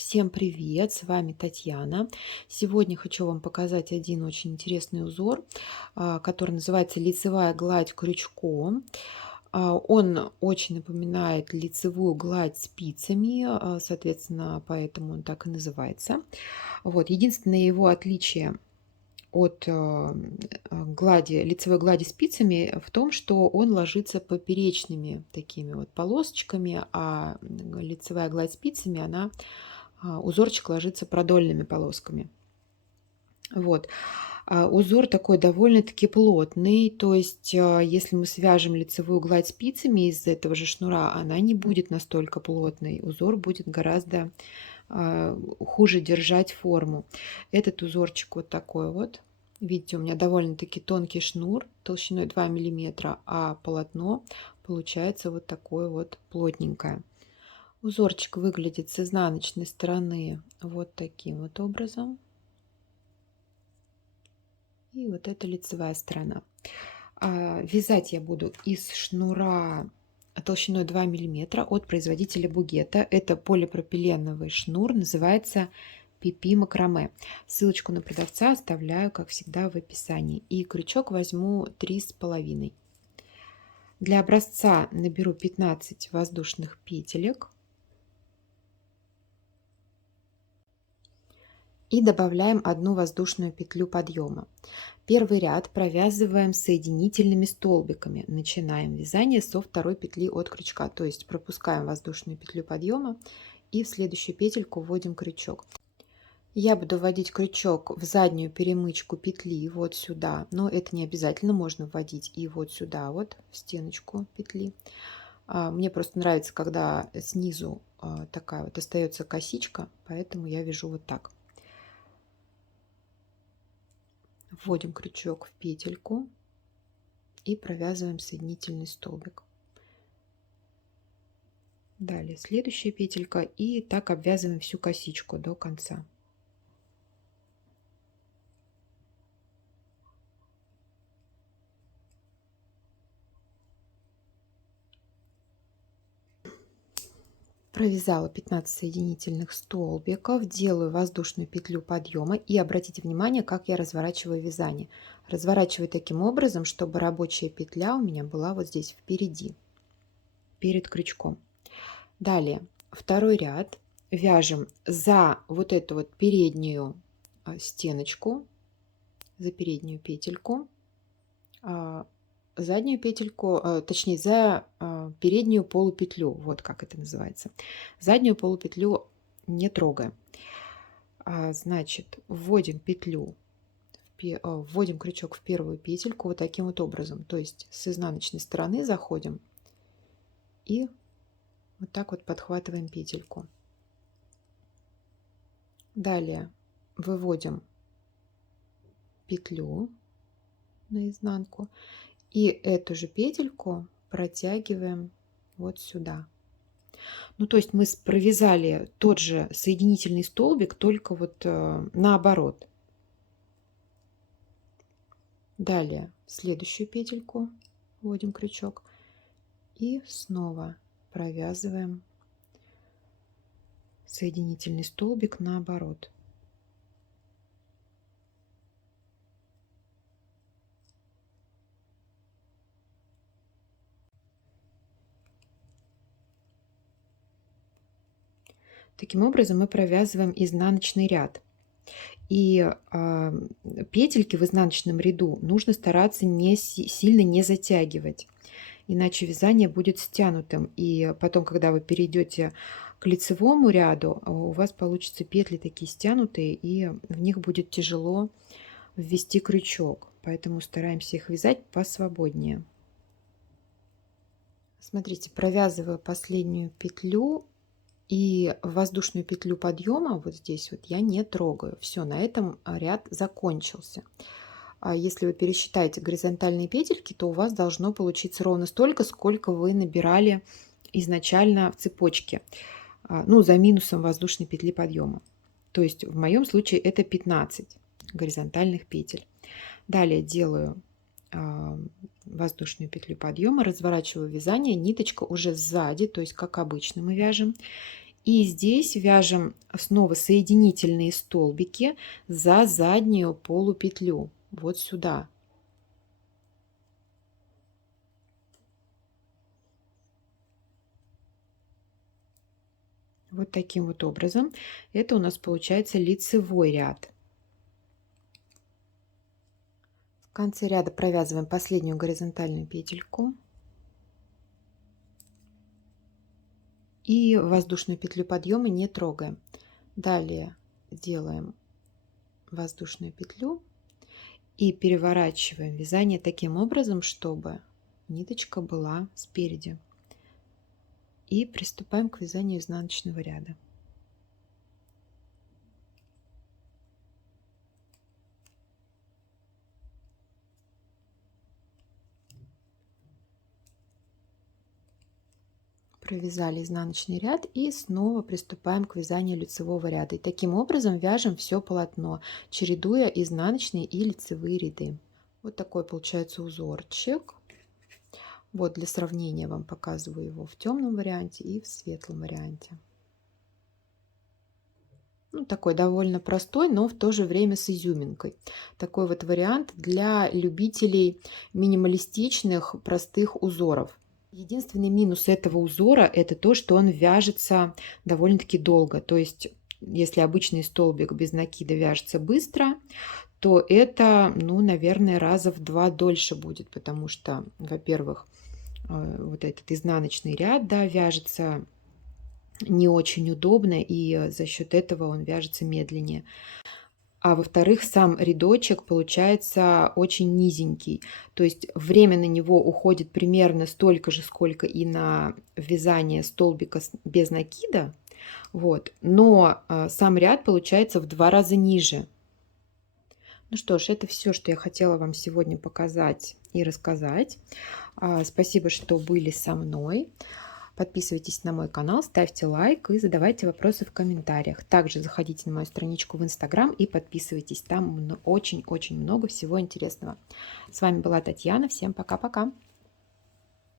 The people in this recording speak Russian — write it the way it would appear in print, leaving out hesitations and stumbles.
Всем привет, с вами Татьяна. Сегодня хочу вам показать один очень интересный узор, который называется лицевая гладь крючком. Он очень напоминает лицевую гладь спицами, соответственно, поэтому он так и называется. Вот. Единственное его отличие от лицевой глади спицами в том, что он ложится поперечными такими вот полосочками, а лицевая гладь спицами, узорчик ложится продольными полосками. Вот. Узор такой довольно-таки плотный, то есть если мы свяжем лицевую гладь спицами из этого же шнура, она не будет настолько плотной. Узор будет гораздо хуже держать форму. Этот узорчик вот такой вот. Видите, у меня довольно-таки тонкий шнур толщиной 2 миллиметра, а полотно получается вот такое вот плотненькое. Узорчик выглядит с изнаночной стороны вот таким вот образом. И вот это лицевая сторона. Вязать я буду из шнура толщиной 2 миллиметра от производителя Бугета. Это полипропиленовый шнур, называется Пипи Макраме. Ссылочку на продавца оставляю, как всегда, в описании. И крючок возьму 3,5. Для образца наберу 15 воздушных петелек. И добавляем одну воздушную петлю подъема. Первый ряд провязываем соединительными столбиками. Начинаем вязание со второй петли от крючка, то есть пропускаем воздушную петлю подъема и в следующую петельку вводим крючок. Я буду вводить крючок в заднюю перемычку петли вот сюда, но это не обязательно, можно вводить и вот сюда, вот в стеночку петли. Мне просто нравится, когда снизу такая вот остается косичка, поэтому я вяжу вот так. Вводим крючок в петельку и провязываем соединительный столбик. Далее следующая петелька и так обвязываем всю косичку до конца. Провязала 15 соединительных столбиков, делаю воздушную петлю подъема и обратите внимание, как я разворачиваю вязание. Разворачиваю таким образом, чтобы рабочая петля у меня была вот здесь впереди, перед крючком. Далее второй ряд вяжем за вот эту вот переднюю стеночку, за переднюю петельку, заднюю петельку, точнее за переднюю полупетлю, вот как это называется. Заднюю полупетлю не трогаем. Значит, вводим вводим крючок в первую петельку вот таким вот образом, то есть с изнаночной стороны заходим и вот так вот подхватываем петельку. Далее выводим петлю наизнанку и эту же петельку протягиваем вот сюда. Ну, то есть мы провязали тот же соединительный столбик, только вот наоборот. Далее в следующую петельку вводим крючок и снова провязываем соединительный столбик наоборот. Таким образом мы провязываем изнаночный ряд. И петельки в изнаночном ряду нужно стараться сильно не затягивать, иначе вязание будет стянутым. И потом, когда вы перейдете к лицевому ряду, у вас получатся петли такие стянутые, и в них будет тяжело ввести крючок. Поэтому стараемся их вязать посвободнее. Смотрите, провязываю последнюю петлю. И воздушную петлю подъема вот здесь вот я не трогаю. Все, на этом ряд закончился. Если вы пересчитаете горизонтальные петельки, то у вас должно получиться ровно столько, сколько вы набирали изначально в цепочке, ну, за минусом воздушной петли подъема. То есть в моем случае это 15 горизонтальных петель. Далее делаю воздушную петлю подъема, разворачиваю вязание, ниточка уже сзади, то есть как обычно мы вяжем. И здесь вяжем снова соединительные столбики за заднюю полупетлю, вот сюда. Вот таким вот образом. Это у нас получается лицевой ряд. В конце ряда провязываем последнюю горизонтальную петельку и воздушную петлю подъема не трогаем. Далее делаем воздушную петлю и переворачиваем вязание таким образом, чтобы ниточка была спереди. И приступаем к вязанию изнаночного ряда. Провязали изнаночный ряд и снова приступаем к вязанию лицевого ряда. И таким образом вяжем все полотно, чередуя изнаночные и лицевые ряды. Вот такой получается узорчик. Вот для сравнения вам показываю его в темном варианте и в светлом варианте. Ну, такой довольно простой, но в то же время с изюминкой. Такой вот вариант для любителей минималистичных простых узоров. Единственный минус этого узора — это то, что он вяжется довольно-таки долго. То есть, если обычный столбик без накида вяжется быстро, то это, ну, наверное, раза в 2 дольше будет, потому что, во-первых, вот этот изнаночный ряд, да, вяжется не очень удобно, и за счет этого он вяжется медленнее. А во-вторых, сам рядочек получается очень низенький. То есть время на него уходит примерно столько же, сколько и на вязание столбика без накида. Вот. Но сам ряд получается в 2 раза ниже. Ну что ж, это все, что я хотела вам сегодня показать и рассказать. Спасибо, что были со мной. Подписывайтесь на мой канал, ставьте лайк и задавайте вопросы в комментариях. Также заходите на мою страничку в Инстаграм и подписывайтесь. Там очень-очень много всего интересного. С вами была Татьяна. Всем пока-пока.